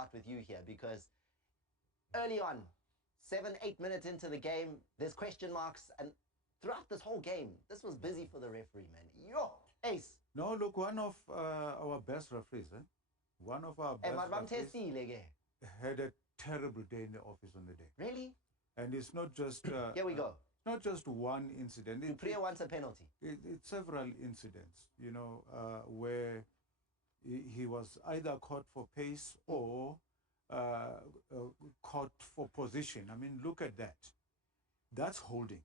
start with you here, because early on, 7-8 minutes into the game, there's question marks, and throughout this whole game, this was busy for the referee, man. Yo, Ace. No, look, one of our best referees, one of our best referees had a terrible day in the office on the day. Really? And it's not just... here we go. Not just one incident. Du Preez wants a penalty. It's several incidents, you know, where he was either caught for pace or caught for position. I mean, look at that. That's holding.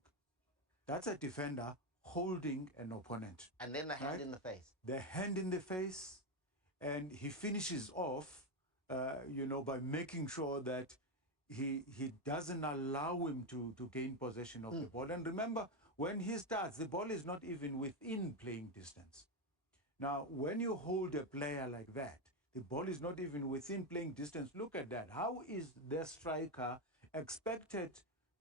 That's a defender holding an opponent. And then the hand in the face. The hand in the face, and he finishes off, you know, by making sure that he doesn't allow him to gain possession of the ball. And remember, when he starts, the ball is not even within playing distance. Now, when you hold a player like that, the ball is not even within playing distance. Look at that. How is the striker expected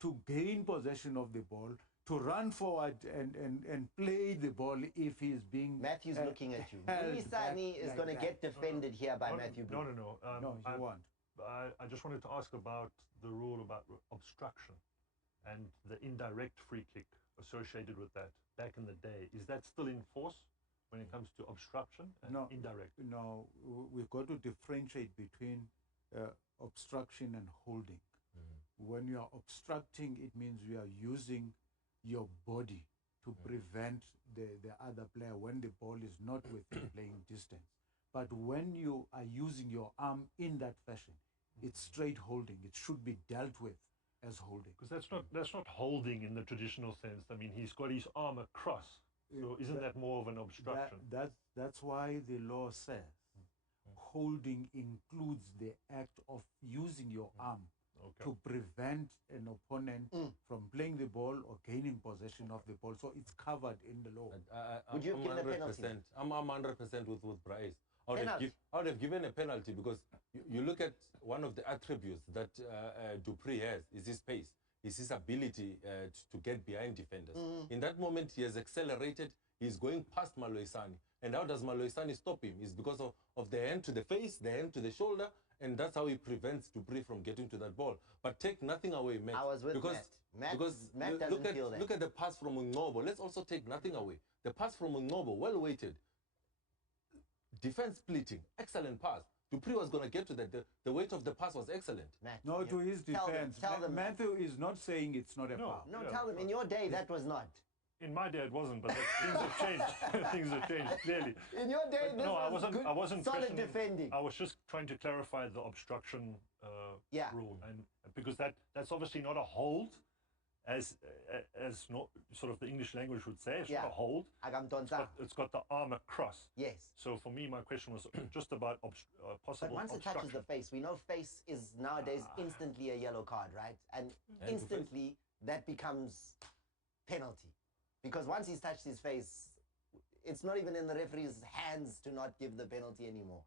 to gain possession of the ball, to run forward and play the ball if he's being... Matthew's looking at you. Sani is going to get defended here by Matthew. No, no, he won't. I just wanted to ask about the rule about obstruction and the indirect free kick associated with that back in the day. Is that still in force when it comes to obstruction and indirect? No, we've got to differentiate between obstruction and holding. When you are obstructing, it means you are using your body to prevent the other player when the ball is not within playing distance. But when you are using your arm in that fashion, it's straight holding. It should be dealt with as holding. Because that's not holding in the traditional sense. I mean, he's got his arm across. So isn't that more of an obstruction? That's why the law says holding includes the act of using your arm to prevent an opponent from playing the ball or gaining possession of the ball. So it's covered in the law. Would you have given a penalty? I'm 100% with Bryce. I would have given a penalty, because you look at one of the attributes that du Preez has is his pace, is his ability to get behind defenders. In that moment, he has accelerated. He's going past Maloisani. And how does Maloisani stop him? It's because of the hand to the face, the hand to the shoulder, and that's how he prevents du Preez from getting to that ball. But take nothing away, Matt. I was with Matt. Because Matt doesn't feel that. Look at the pass from Ngcobo. Let's also take nothing away. The pass from Ngcobo, well weighted. Defense splitting, excellent pass. du Preez was going to get to that. The weight of the pass was excellent. Matt, no, to his defense. Tell them, Matthew is not saying it's not a foul. No, tell them. In your day, that was not. In my day, it wasn't, but things have changed. Things have changed, clearly. In your day, this I wasn't solid defending. I was just trying to clarify the obstruction rule. And because that's obviously not a hold, as not sort of the English language would say. It's not a hold. It's got the arm across. Yes. So for me, my question was just about possible obstruction. But once it touches the face, we know face is nowadays instantly a yellow card, right? And instantly that becomes penalty. Because once he's touched his face, it's not even in the referee's hands to not give the penalty anymore.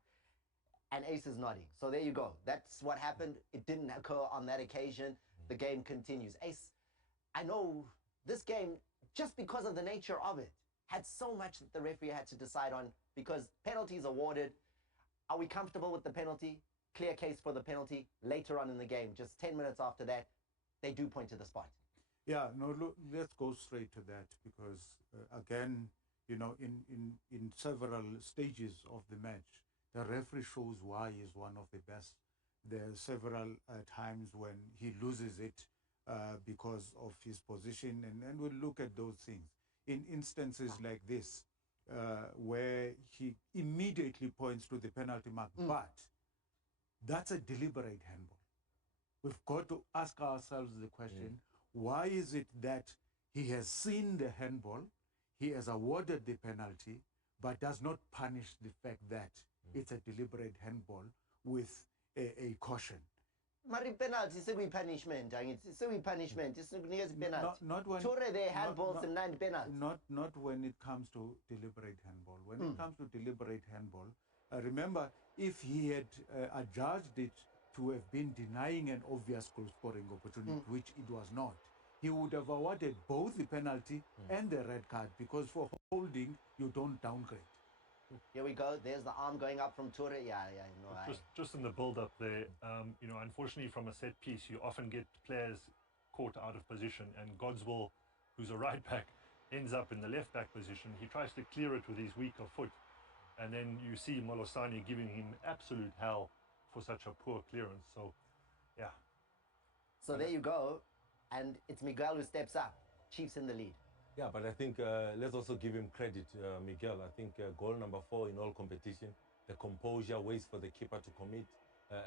And Ace is nodding. So there you go. That's what happened. It didn't occur on that occasion. The game continues. Ace, I know this game, just because of the nature of it, had so much that the referee had to decide on, because penalties awarded. Are we comfortable with the penalty? Clear case for the penalty. Later on in the game, just 10 minutes after that, they do point to the spot. Yeah, no, look, let's go straight to that, because, again, you know, in several stages of the match, the referee shows why he's one of the best. There are several times when he loses it because of his position, and we'll look at those things. In instances like this, where he immediately points to the penalty mark, but that's a deliberate handball. We've got to ask ourselves the question, why is it that he has seen the handball, he has awarded the penalty, but does not punish the fact that it's a deliberate handball with a caution? Mari penalty, it's a punishment. It's a punishment. It's a penalty. Not when. They handballs and 9 penalties. Not when it comes to deliberate handball. When it comes to deliberate handball, remember, if he had adjudged it to have been denying an obvious goal-scoring opportunity, which it was not, he would have awarded both the penalty and the red card, because for holding, you don't downgrade. Here we go. There's the arm going up from Toure. Yeah. No, just in the build-up there, unfortunately from a set piece, you often get players caught out of position, and Godswill, who's a right back, ends up in the left back position. He tries to clear it with his weaker foot, and then you see Molosani giving him absolute hell for such a poor clearance. So, yeah. So there you go, and it's Miguel who steps up. Chiefs in the lead. Yeah, but I think let's also give him credit, Miguel. I think goal number 4 in all competition, the composure, waits for the keeper to commit,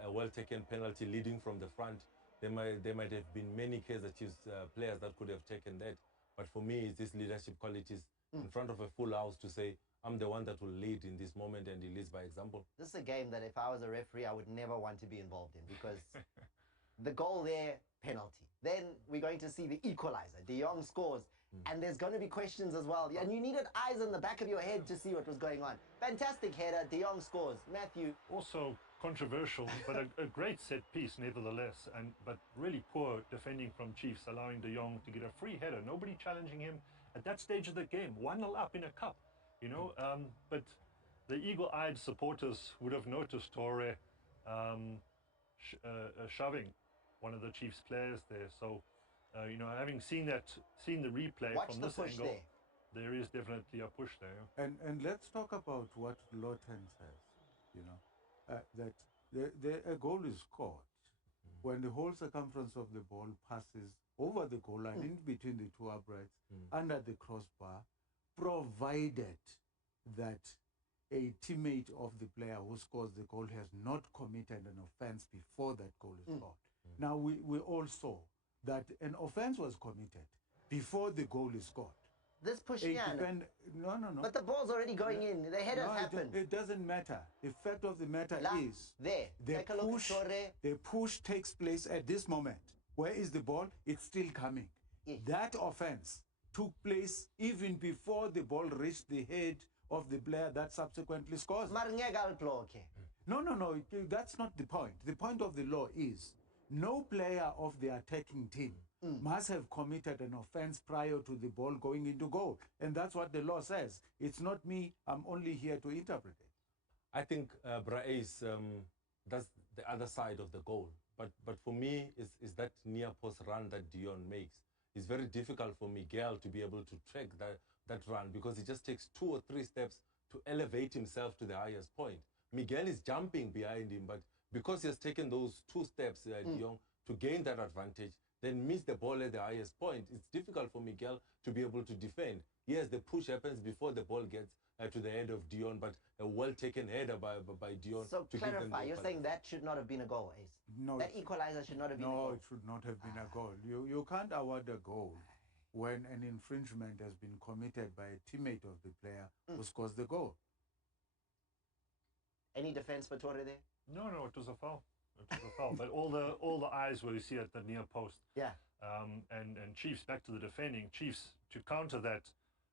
a well-taken penalty leading from the front. There might have been many Kaizer Chiefs players that could have taken that. But for me, it's these leadership qualities in front of a full house to say, I'm the one that will lead in this moment, and he leads by example. This is a game that if I was a referee, I would never want to be involved in, because the goal there, penalty. Then we're going to see the equalizer. De Jong scores. And there's going to be questions as well. And you needed eyes in the back of your head to see what was going on. Fantastic header. De Jong scores. Matthew. Also controversial, but a great set piece nevertheless. But really poor defending from Chiefs, allowing De Jong to get a free header. Nobody challenging him at that stage of the game. 1-0 up in a cup, But the eagle-eyed supporters would have noticed Toure shoving one of the Chiefs players there. So, having seen the replay Watch from the this push angle, there is definitely a push there. And let's talk about what Lawton says, that a goal is scored when the whole circumference of the ball passes over the goal line, in between the two uprights, under the crossbar, provided that a teammate of the player who scores the goal has not committed an offense before that goal is scored. Now, we all saw that an offense was committed before the goal is scored. This push, no. But the ball's already going in. The header's happened. It doesn't matter. The fact of the matter is, the push takes place at this moment. Where is the ball? It's still coming. Yes. That offense took place even before the ball reached the head of the player that subsequently scores. No. That's not the point. The point of the law is, no player of the attacking team must have committed an offense prior to the ball going into goal. And that's what the law says. It's not me. I'm only here to interpret it. I think, Brace, that's the other side of the goal. But for me, is that near post run that Dion makes. It's very difficult for Miguel to be able to track that run, because it just takes 2 or 3 steps to elevate himself to the highest point. Miguel is jumping behind him, but because he has taken those 2 steps, Dion, to gain that advantage, then miss the ball at the highest point, it's difficult for Miguel to be able to defend. Yes, the push happens before the ball gets to the head of Dion, but a well-taken header by Dion. So clarify, you're saying that should not have been a goal, Ace? No. That equalizer should not have been a goal? No, it should not have been a goal. You can't award a goal when an infringement has been committed by a teammate of the player who scores the goal. Any defense for Toure there? No, it was a foul. But all the eyes were, you see, at the near post. Yeah. And Chiefs, back to the defending. Chiefs, to counter that,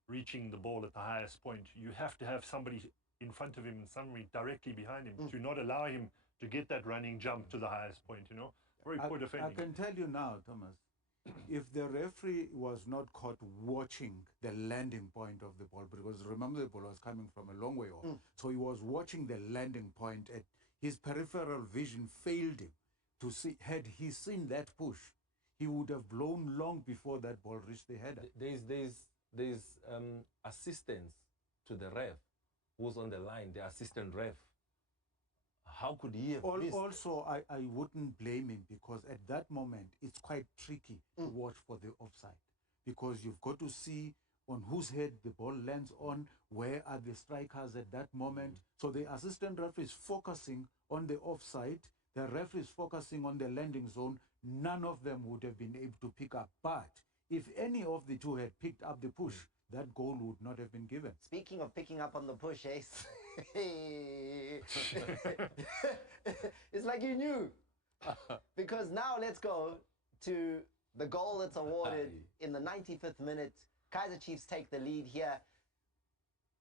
reaching the ball at the highest point, you have to have somebody in front of him and somebody directly behind him to not allow him to get that running jump to the highest point, Very poor defending. I can tell you now, Thomas, if the referee was not caught watching the landing point of the ball, because remember the ball was coming from a long way off, so he was watching the landing point, and his peripheral vision failed him to see. Had he seen that push, he would have blown long before that ball reached the header. There's assistance to the ref who's on the line, the assistant ref. How could he have missed? Also, I wouldn't blame him, because at that moment, it's quite tricky to watch for the offside, because you've got to see on whose head the ball lands on, where are the strikers at that moment. So the assistant ref is focusing on the offside, the ref is focusing on the landing zone. None of them would have been able to pick up. But if any of the two had picked up the push, that goal would not have been given. Speaking of picking up on the push, Ace, it's like you knew. Because now let's go to the goal that's awarded in the 95th minute. Kaizer Chiefs take the lead here.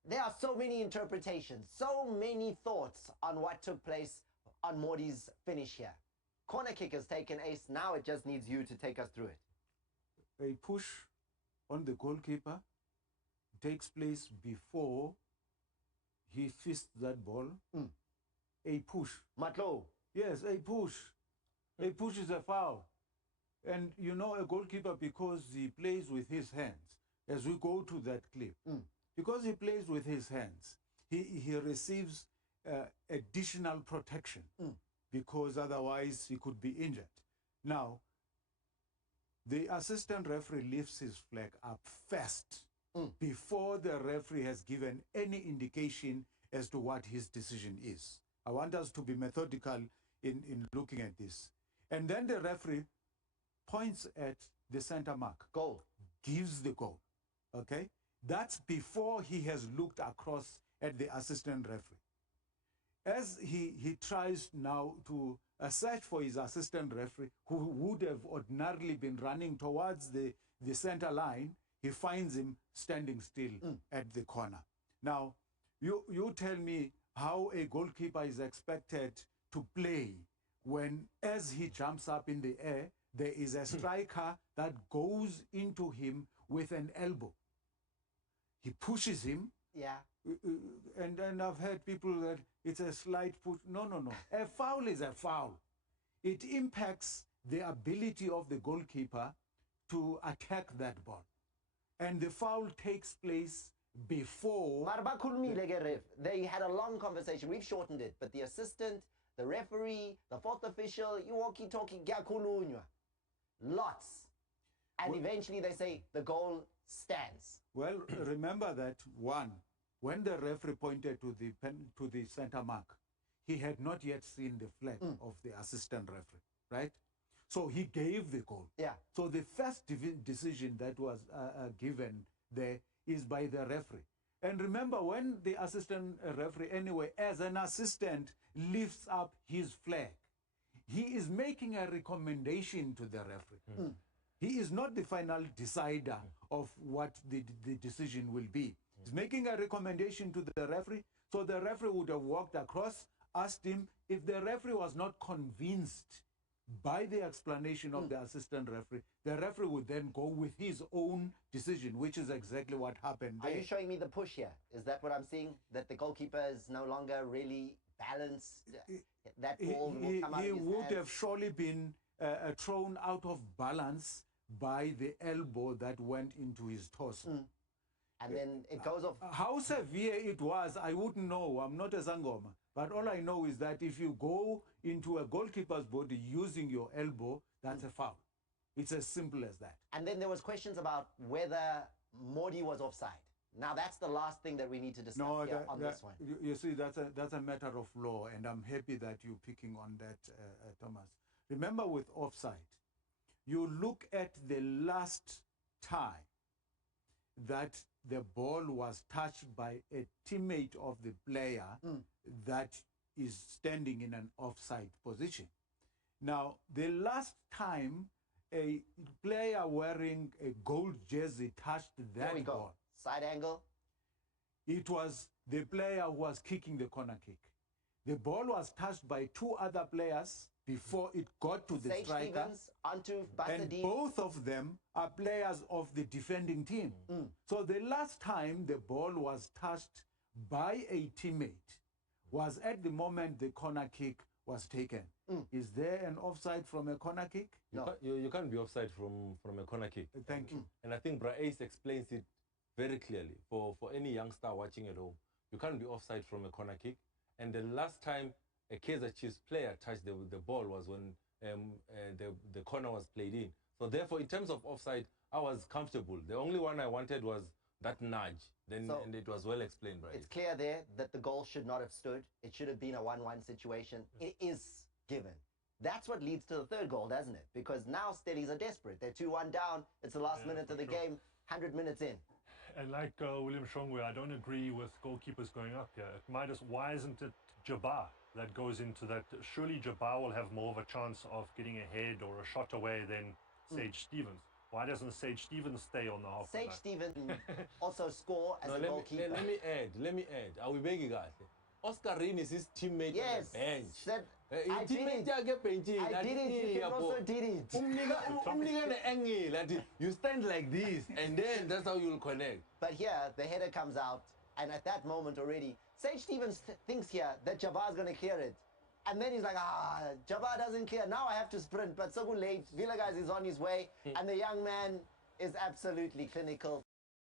There are so many interpretations, so many thoughts on what took place on Morty's finish here. Corner kick has taken, Ace. Now it just needs you to take us through it. A push on the goalkeeper takes place before he fists that ball. A push. Matlo. Yes, a push. A push is a foul. And you know, a goalkeeper, because he plays with his hands, as we go to that clip, because he plays with his hands, he receives additional protection because otherwise he could be injured. Now, the assistant referee lifts his flag up first before the referee has given any indication as to what his decision is. I want us to be methodical in looking at this. And then the referee points at the center mark. Goal. Gives the goal. Okay? That's before he has looked across at the assistant referee. As he tries now to search for his assistant referee, who would have ordinarily been running towards the center line, he finds him standing still at the corner. Now, you tell me how a goalkeeper is expected to play when, as he jumps up in the air, there is a striker that goes into him with an elbow. He pushes him. Yeah. And then I've heard people that it's a slight push. No. A foul is a foul. It impacts the ability of the goalkeeper to attack that ball. And the foul takes place before. They had a long conversation. We've shortened it. But the assistant, the referee, the fourth official, you walkie-talkie, lots. And eventually they say the goal stands. Well, remember that, one, when the referee pointed to the center mark, he had not yet seen the flag of the assistant referee, right? So he gave the goal. Yeah. So the first decision that was given there is by the referee. And remember, when the assistant referee, anyway, as an assistant, lifts up his flag, he is making a recommendation to the referee. He is not the final decider of what the decision will be. He's making a recommendation to the referee. So the referee would have walked across, asked him. If the referee was not convinced by the explanation of the assistant referee, the referee would then go with his own decision, which is exactly what happened there. Are you showing me the push here? Is that what I'm seeing? That the goalkeeper is no longer really balanced? That ball will come out of his He would hands? have surely been thrown out of balance by the elbow that went into his torso. And then it goes off. How severe it was, I wouldn't know. I'm not a Zangoma. But all I know is that if you go into a goalkeeper's body using your elbow, that's a foul. It's as simple as that. And then there was questions about whether Modi was offside. Now that's the last thing that we need to discuss on this one. You see, that's a matter of law, and I'm happy that you're picking on that, Thomas. Remember, with offside, you look at the last time that the ball was touched by a teammate of the player that is standing in an offside position. Now, the last time a player wearing a gold jersey touched that ball. Side angle. It was the player who was kicking the corner kick. The ball was touched by two other players before it got to the striker. Stevens onto And both of them are players of the defending team. So the last time the ball was touched by a teammate was at the moment the corner kick was taken. Is there an offside from a corner kick? No. You can't be offside from a corner kick. Thank you. And I think Brais explains it very clearly for any youngster watching at home. You can't be offside from a corner kick. And the last time a Kaizer Chiefs player touched the ball was when the corner was played in. So therefore, in terms of offside, I was comfortable. The only one I wanted was that nudge. And it was well explained, right? It's clear there that the goal should not have stood. It should have been a 1-1 situation. It is given. That's what leads to the third goal, doesn't it? Because now Stellies are desperate. They're 2-1 down. It's the last minute of the game, 100 minutes in. And like William Shongwe, I don't agree with goalkeepers going up here. Why isn't it Jabbar that goes into that? Surely Jabbar will have more of a chance of getting a head or a shot away than Sage Stevens. Why doesn't Sage Stevens stay on the half? Sage Stevens also score as a goalkeeper. Let me add. Are we begging guys? Oscar Rin is his teammate on the bench. I did it. You can also did it. You stand like this, and then that's how you'll connect. But here, the header comes out. And at that moment already, Sage Stevens thinks here that Jabbar's going to clear it. And then he's like, Jabbar doesn't clear. Now I have to sprint. But so late. Villegas is on his way. And the young man is absolutely clinical.